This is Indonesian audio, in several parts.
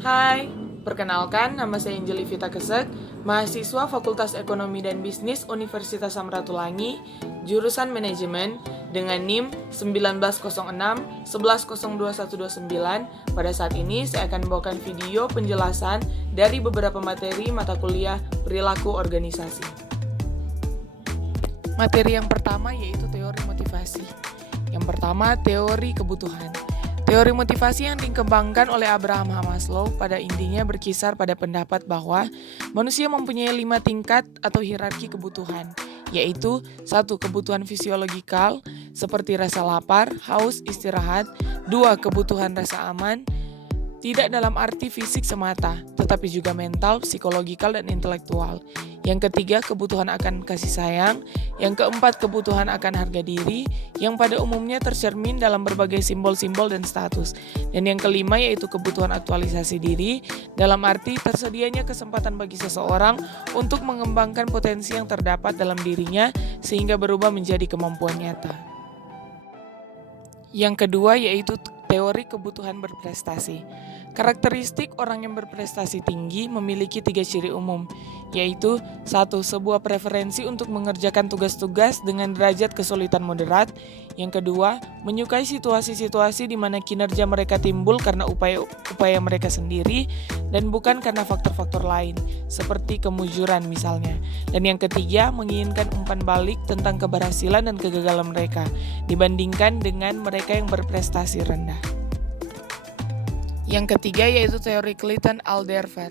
Hai, perkenalkan nama saya Anjeli Vita Kesek, mahasiswa Fakultas Ekonomi dan Bisnis Universitas Samratulangi, jurusan Manajemen dengan NIM 1906 1102 Pada saat ini saya akan membawakan video penjelasan dari beberapa materi mata kuliah perilaku organisasi. Materi yang pertama yaitu teori motivasi. Yang pertama, teori kebutuhan. Teori motivasi yang dikembangkan oleh Abraham Maslow pada intinya berkisar pada pendapat bahwa manusia mempunyai 5 tingkat atau hierarki kebutuhan, yaitu 1. Kebutuhan fisiologikal, seperti rasa lapar, haus, istirahat. 2. Kebutuhan rasa aman, tidak dalam arti fisik semata, tetapi juga mental, psikologikal, dan intelektual. Yang ketiga, kebutuhan akan kasih sayang. Yang keempat, kebutuhan akan harga diri, yang pada umumnya tercermin dalam berbagai simbol-simbol dan status. Dan yang kelima yaitu kebutuhan aktualisasi diri, dalam arti tersedianya kesempatan bagi seseorang untuk mengembangkan potensi yang terdapat dalam dirinya sehingga berubah menjadi kemampuan nyata. Yang kedua yaitu teori kebutuhan berprestasi. Karakteristik orang yang berprestasi tinggi memiliki 3 ciri umum, yaitu 1. Sebuah preferensi untuk mengerjakan tugas-tugas dengan derajat kesulitan moderat. Yang kedua, menyukai situasi-situasi di mana kinerja mereka timbul karena upaya mereka sendiri dan bukan karena faktor-faktor lain, seperti kemujuran misalnya. Dan yang ketiga, menginginkan umpan balik tentang keberhasilan dan kegagalan mereka dibandingkan dengan mereka yang berprestasi rendah. Yang ketiga yaitu teori Clayton-Alderfer.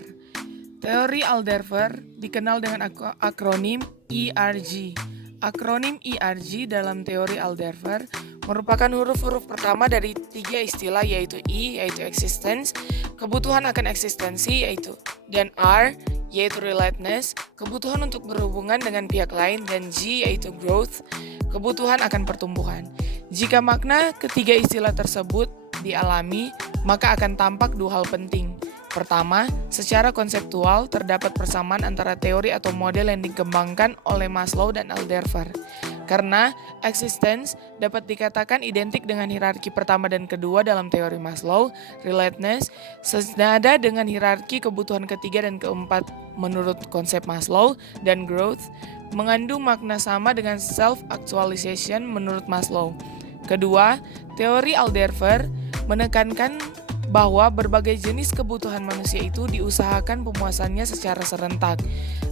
Teori Alderfer dikenal dengan akronim ERG. Akronim ERG dalam teori Alderfer merupakan huruf-huruf pertama dari 3 istilah yaitu E yaitu existence, kebutuhan akan eksistensi dan R yaitu relatedness, kebutuhan untuk berhubungan dengan pihak lain, dan G yaitu growth, kebutuhan akan pertumbuhan. Jika makna ketiga istilah tersebut dialami, maka akan tampak 2 hal penting. Pertama, secara konseptual terdapat persamaan antara teori atau model yang dikembangkan oleh Maslow dan Alderfer. Karena existence dapat dikatakan identik dengan hierarki pertama dan kedua dalam teori Maslow, relatedness senada dengan hierarki kebutuhan ketiga dan keempat menurut konsep Maslow, dan growth mengandung makna sama dengan self-actualization menurut Maslow. Kedua, teori Alderfer menekankan bahwa berbagai jenis kebutuhan manusia itu diusahakan pemuasannya secara serentak.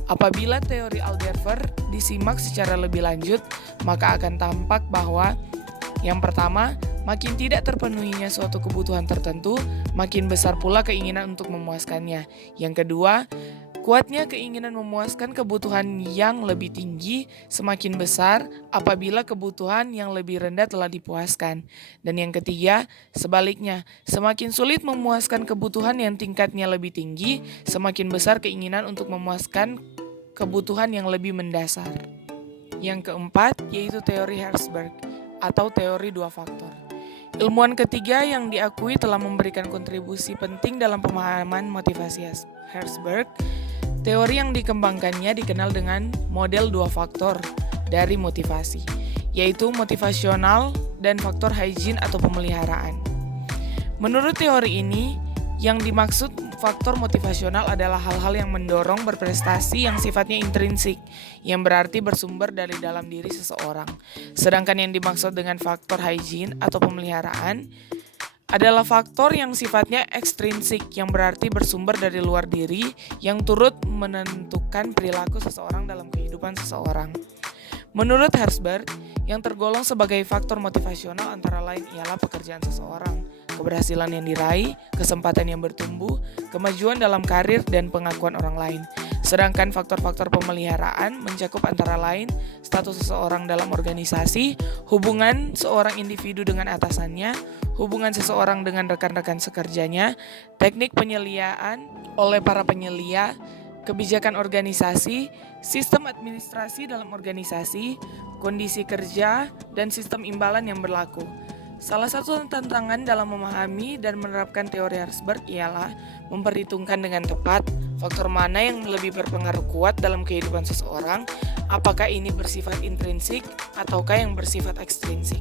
Apabila teori Alderfer disimak secara lebih lanjut, maka akan tampak bahwa yang pertama, makin tidak terpenuhinya suatu kebutuhan tertentu, makin besar pula keinginan untuk memuaskannya. Yang kedua, kuatnya keinginan memuaskan kebutuhan yang lebih tinggi semakin besar apabila kebutuhan yang lebih rendah telah dipuaskan. Dan yang ketiga, sebaliknya, semakin sulit memuaskan kebutuhan yang tingkatnya lebih tinggi, semakin besar keinginan untuk memuaskan kebutuhan yang lebih mendasar. Yang keempat, yaitu teori Herzberg atau teori 2 faktor. Ilmuwan ketiga yang diakui telah memberikan kontribusi penting dalam pemahaman motivasi Herzberg. Teori yang dikembangkannya dikenal dengan model 2 faktor dari motivasi, yaitu motivasional dan faktor hygiene atau pemeliharaan. Menurut teori ini, yang dimaksud faktor motivasional adalah hal-hal yang mendorong berprestasi yang sifatnya intrinsik, yang berarti bersumber dari dalam diri seseorang. Sedangkan yang dimaksud dengan faktor hygiene atau pemeliharaan adalah faktor yang sifatnya ekstrinsik, yang berarti bersumber dari luar diri, yang turut menentukan perilaku seseorang dalam kehidupan seseorang. Menurut Herzberg, yang tergolong sebagai faktor motivasional antara lain ialah pekerjaan seseorang, keberhasilan yang diraih, kesempatan yang bertumbuh, kemajuan dalam karir, dan pengakuan orang lain. Sedangkan faktor-faktor pemeliharaan mencakup antara lain status seseorang dalam organisasi, hubungan seorang individu dengan atasannya, hubungan seseorang dengan rekan-rekan sekerjanya, teknik penyeliaan oleh para penyelia, kebijakan organisasi, sistem administrasi dalam organisasi, kondisi kerja, dan sistem imbalan yang berlaku. Salah satu tantangan dalam memahami dan menerapkan teori Herzberg ialah memperhitungkan dengan tepat faktor mana yang lebih berpengaruh kuat dalam kehidupan seseorang, apakah ini bersifat intrinsik ataukah yang bersifat ekstrinsik.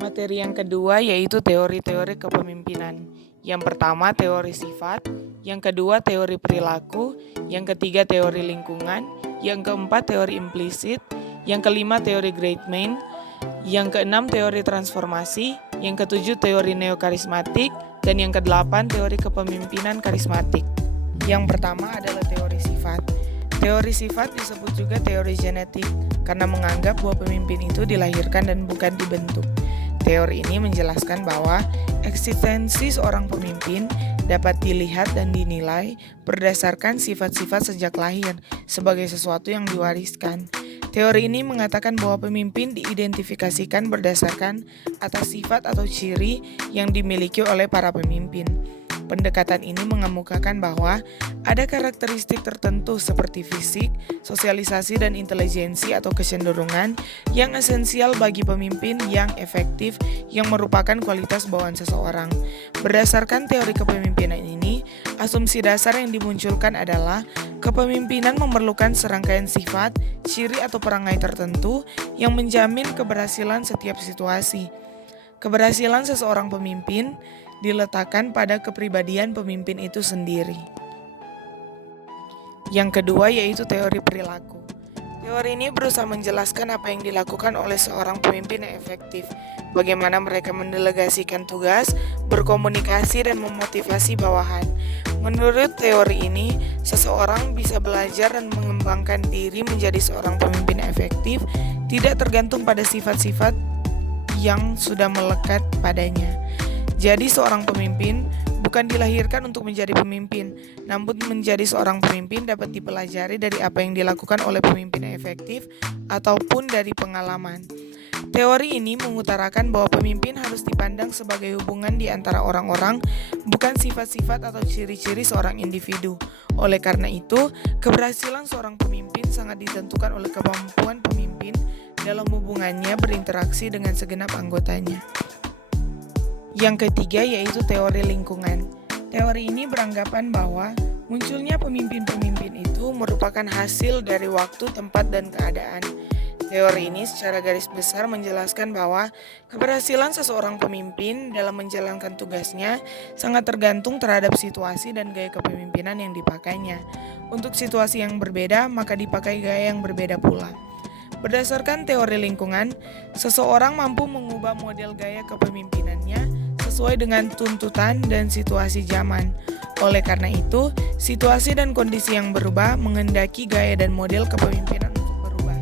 Materi yang kedua yaitu teori-teori kepemimpinan. Yang pertama teori sifat, yang kedua teori perilaku, yang ketiga teori lingkungan, yang keempat teori implisit, yang kelima teori Greatman, yang keenam teori transformasi, yang ketujuh teori neokarismatik, dan yang kedelapan teori kepemimpinan karismatik. Yang pertama adalah teori sifat. Teori sifat disebut juga teori genetik karena menganggap bahwa pemimpin itu dilahirkan dan bukan dibentuk. Teori ini menjelaskan bahwa eksistensi seorang pemimpin dapat dilihat dan dinilai berdasarkan sifat-sifat sejak lahir sebagai sesuatu yang diwariskan. Teori ini mengatakan bahwa pemimpin diidentifikasikan berdasarkan atas sifat atau ciri yang dimiliki oleh para pemimpin. Pendekatan ini mengemukakan bahwa ada karakteristik tertentu seperti fisik, sosialisasi, dan intelijensi atau kecenderungan yang esensial bagi pemimpin yang efektif yang merupakan kualitas bawaan seseorang. Berdasarkan teori kepemimpinan ini, asumsi dasar yang dimunculkan adalah kepemimpinan memerlukan serangkaian sifat, ciri atau perangai tertentu yang menjamin keberhasilan setiap situasi. Keberhasilan seseorang pemimpin diletakkan pada kepribadian pemimpin itu sendiri. Yang kedua yaitu teori perilaku. Teori ini berusaha menjelaskan apa yang dilakukan oleh seorang pemimpin yang efektif, bagaimana mereka mendelegasikan tugas, berkomunikasi, dan memotivasi bawahan. Menurut teori ini, seseorang bisa belajar dan mengembangkan diri menjadi seorang pemimpin efektif, tidak tergantung pada sifat-sifat yang sudah melekat padanya. Jadi seorang pemimpin bukan dilahirkan untuk menjadi pemimpin, namun menjadi seorang pemimpin dapat dipelajari dari apa yang dilakukan oleh pemimpin yang efektif ataupun dari pengalaman. Teori ini mengutarakan bahwa pemimpin harus dipandang sebagai hubungan di antara orang-orang, bukan sifat-sifat atau ciri-ciri seorang individu. Oleh karena itu, keberhasilan seorang pemimpin sangat ditentukan oleh kemampuan pemimpin dalam hubungannya berinteraksi dengan segenap anggotanya. Yang ketiga yaitu teori lingkungan. Teori ini beranggapan bahwa munculnya pemimpin-pemimpin itu merupakan hasil dari waktu, tempat, dan keadaan. Teori ini secara garis besar menjelaskan bahwa keberhasilan seseorang pemimpin dalam menjalankan tugasnya sangat tergantung terhadap situasi dan gaya kepemimpinan yang dipakainya. Untuk situasi yang berbeda, maka dipakai gaya yang berbeda pula. Berdasarkan teori lingkungan, seseorang mampu mengubah model gaya kepemimpinannya sesuai dengan tuntutan dan situasi zaman. Oleh karena itu, situasi dan kondisi yang berubah menghendaki gaya dan model kepemimpinan untuk berubah.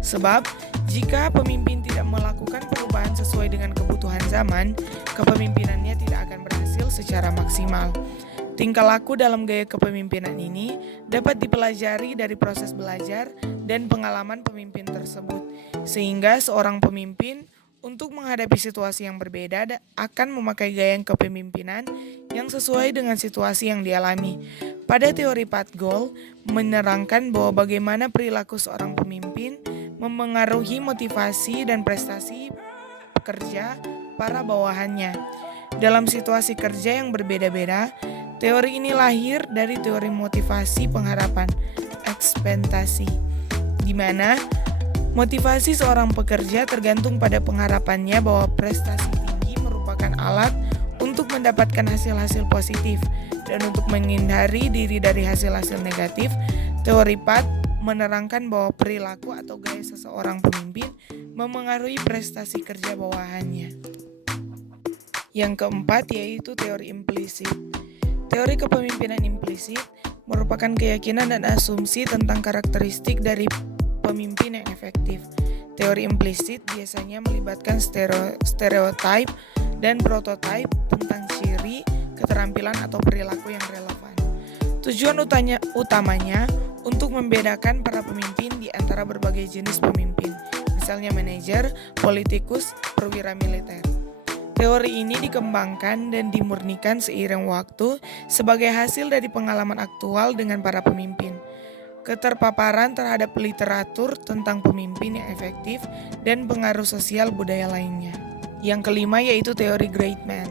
Sebab, jika pemimpin tidak melakukan perubahan sesuai dengan kebutuhan zaman, kepemimpinannya tidak akan berhasil secara maksimal. Tingkah laku dalam gaya kepemimpinan ini dapat dipelajari dari proses belajar dan pengalaman pemimpin tersebut, sehingga seorang pemimpin untuk menghadapi situasi yang berbeda akan memakai gaya kepemimpinan yang sesuai dengan situasi yang dialami. Pada teori Pat Gould menerangkan bahwa bagaimana perilaku seorang pemimpin memengaruhi motivasi dan prestasi pekerja para bawahannya. Dalam situasi kerja yang berbeda-beda, teori ini lahir dari teori motivasi pengharapan, ekspektasi, di mana motivasi seorang pekerja tergantung pada pengharapannya bahwa prestasi tinggi merupakan alat untuk mendapatkan hasil-hasil positif, dan untuk menghindari diri dari hasil-hasil negatif. Teori Pat menerangkan bahwa perilaku atau gaya seseorang pemimpin memengaruhi prestasi kerja bawahannya. Yang keempat yaitu teori implisit. Teori kepemimpinan implisit merupakan keyakinan dan asumsi tentang karakteristik dari pemimpin yang efektif. Teori implisit biasanya melibatkan stereotype dan prototipe tentang ciri, keterampilan, atau perilaku yang relevan. Tujuan utamanya untuk membedakan para pemimpin di antara berbagai jenis pemimpin, misalnya manajer, politikus, perwira militer. Teori ini dikembangkan dan dimurnikan seiring waktu sebagai hasil dari pengalaman aktual dengan para pemimpin, keterpaparan terhadap literatur tentang pemimpin yang efektif, dan pengaruh sosial budaya lainnya. Yang kelima yaitu teori Greatman.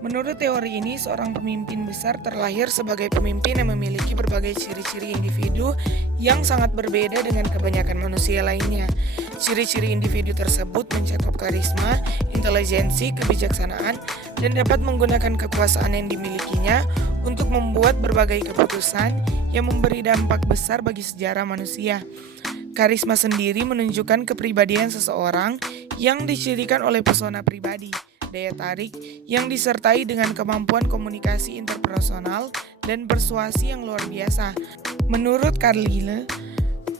Menurut teori ini, seorang pemimpin besar terlahir sebagai pemimpin yang memiliki berbagai ciri-ciri individu yang sangat berbeda dengan kebanyakan manusia lainnya. Ciri-ciri individu tersebut mencakup karisma, intelijensi, kebijaksanaan, dan dapat menggunakan kekuasaan yang dimilikinya untuk membuat berbagai keputusan yang memberi dampak besar bagi sejarah manusia. Karisma sendiri menunjukkan kepribadian seseorang yang dicirikan oleh pesona pribadi, daya tarik yang disertai dengan kemampuan komunikasi interpersonal dan persuasi yang luar biasa. Menurut Carlyle,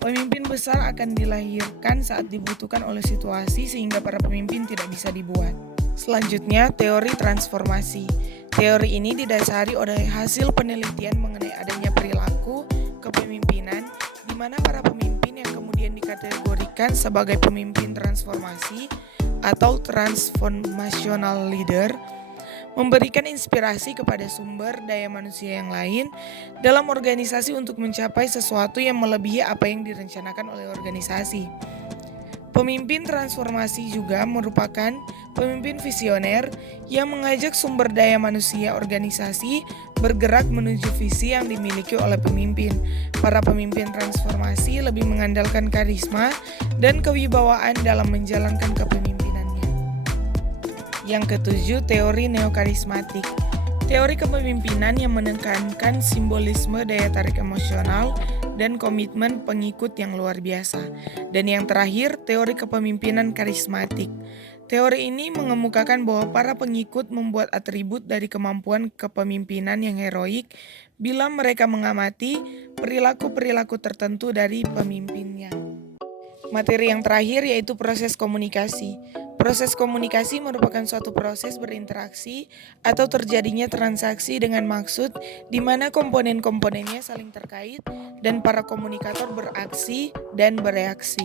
pemimpin besar akan dilahirkan saat dibutuhkan oleh situasi sehingga para pemimpin tidak bisa dibuat. Selanjutnya, teori transformasi. Teori ini didasari oleh hasil penelitian mengenai adanya perilaku kepemimpinan di mana para pemimpin yang kemudian dikategorikan sebagai pemimpin transformasi atau transformational leader memberikan inspirasi kepada sumber daya manusia yang lain dalam organisasi untuk mencapai sesuatu yang melebihi apa yang direncanakan oleh organisasi. Pemimpin transformasi juga merupakan pemimpin visioner yang mengajak sumber daya manusia organisasi bergerak menuju visi yang dimiliki oleh pemimpin. Para pemimpin transformasi lebih mengandalkan karisma dan kewibawaan dalam menjalankan kepemimpinannya. Yang ketujuh, teori neokarismatik. Teori kepemimpinan yang menekankan simbolisme daya tarik emosional dan komitmen pengikut yang luar biasa. Dan yang terakhir, teori kepemimpinan karismatik. Teori ini mengemukakan bahwa para pengikut membuat atribut dari kemampuan kepemimpinan yang heroik bila mereka mengamati perilaku-perilaku tertentu dari pemimpinnya. Materi yang terakhir yaitu proses komunikasi. Proses komunikasi merupakan suatu proses berinteraksi atau terjadinya transaksi dengan maksud di mana komponen-komponennya saling terkait dan para komunikator beraksi dan bereaksi.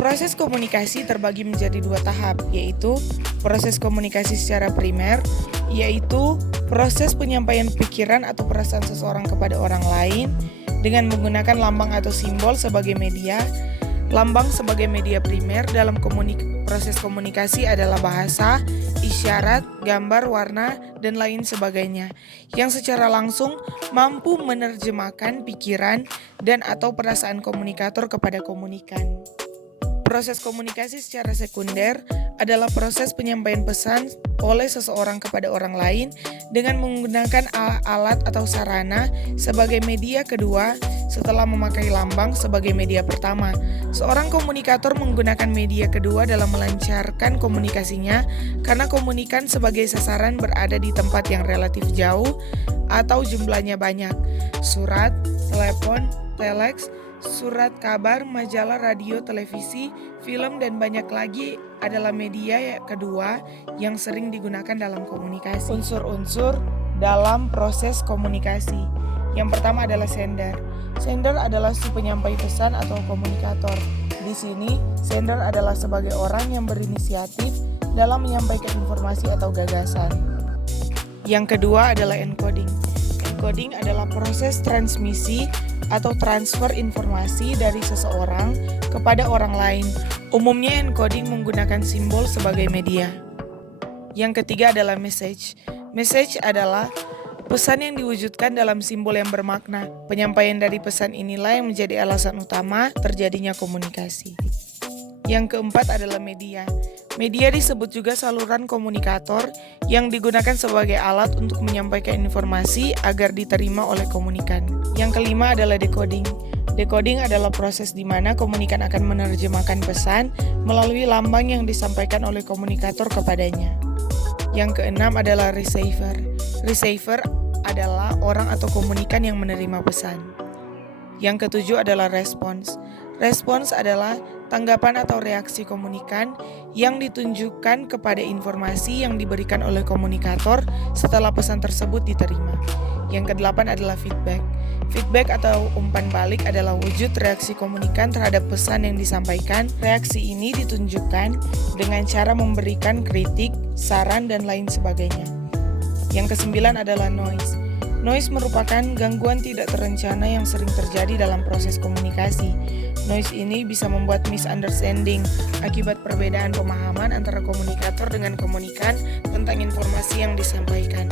Proses komunikasi terbagi menjadi dua tahap, yaitu proses komunikasi secara primer, yaitu proses penyampaian pikiran atau perasaan seseorang kepada orang lain dengan menggunakan lambang atau simbol sebagai media. Lambang sebagai media primer dalam proses komunikasi adalah bahasa, isyarat, gambar, warna, dan lain sebagainya, yang secara langsung mampu menerjemahkan pikiran dan atau perasaan komunikator kepada komunikan. Proses komunikasi secara sekunder adalah proses penyampaian pesan oleh seseorang kepada orang lain dengan menggunakan alat atau sarana sebagai media kedua setelah memakai lambang sebagai media pertama. Seorang komunikator menggunakan media kedua dalam melancarkan komunikasinya karena komunikan sebagai sasaran berada di tempat yang relatif jauh atau jumlahnya banyak. Surat, telepon, telex, surat kabar, majalah, radio, televisi, film, dan banyak lagi adalah media kedua yang sering digunakan dalam komunikasi. Unsur-unsur dalam proses komunikasi. Yang pertama adalah sender. Sender adalah si penyampai pesan atau komunikator. Di sini, sender adalah sebagai orang yang berinisiatif dalam menyampaikan informasi atau gagasan. Yang kedua adalah encoding. Encoding adalah proses transmisi atau transfer informasi dari seseorang kepada orang lain. Umumnya encoding menggunakan simbol sebagai media. Yang ketiga adalah message. Message adalah pesan yang diwujudkan dalam simbol yang bermakna. Penyampaian dari pesan inilah yang menjadi alasan utama terjadinya komunikasi. Yang keempat adalah media. Media disebut juga saluran komunikator yang digunakan sebagai alat untuk menyampaikan informasi agar diterima oleh komunikan. Yang kelima adalah decoding. Decoding adalah proses di mana komunikan akan menerjemahkan pesan melalui lambang yang disampaikan oleh komunikator kepadanya. Yang keenam adalah receiver. Receiver adalah orang atau komunikan yang menerima pesan. Yang ketujuh adalah response. Response adalah tanggapan atau reaksi komunikan yang ditunjukkan kepada informasi yang diberikan oleh komunikator setelah pesan tersebut diterima. Yang kedelapan adalah feedback. Feedback atau umpan balik adalah wujud reaksi komunikan terhadap pesan yang disampaikan. Reaksi ini ditunjukkan dengan cara memberikan kritik, saran, dan lain sebagainya. Yang kesembilan adalah noise. Noise merupakan gangguan tidak terencana yang sering terjadi dalam proses komunikasi. Noise ini bisa membuat misunderstanding akibat perbedaan pemahaman antara komunikator dengan komunikan tentang informasi yang disampaikan.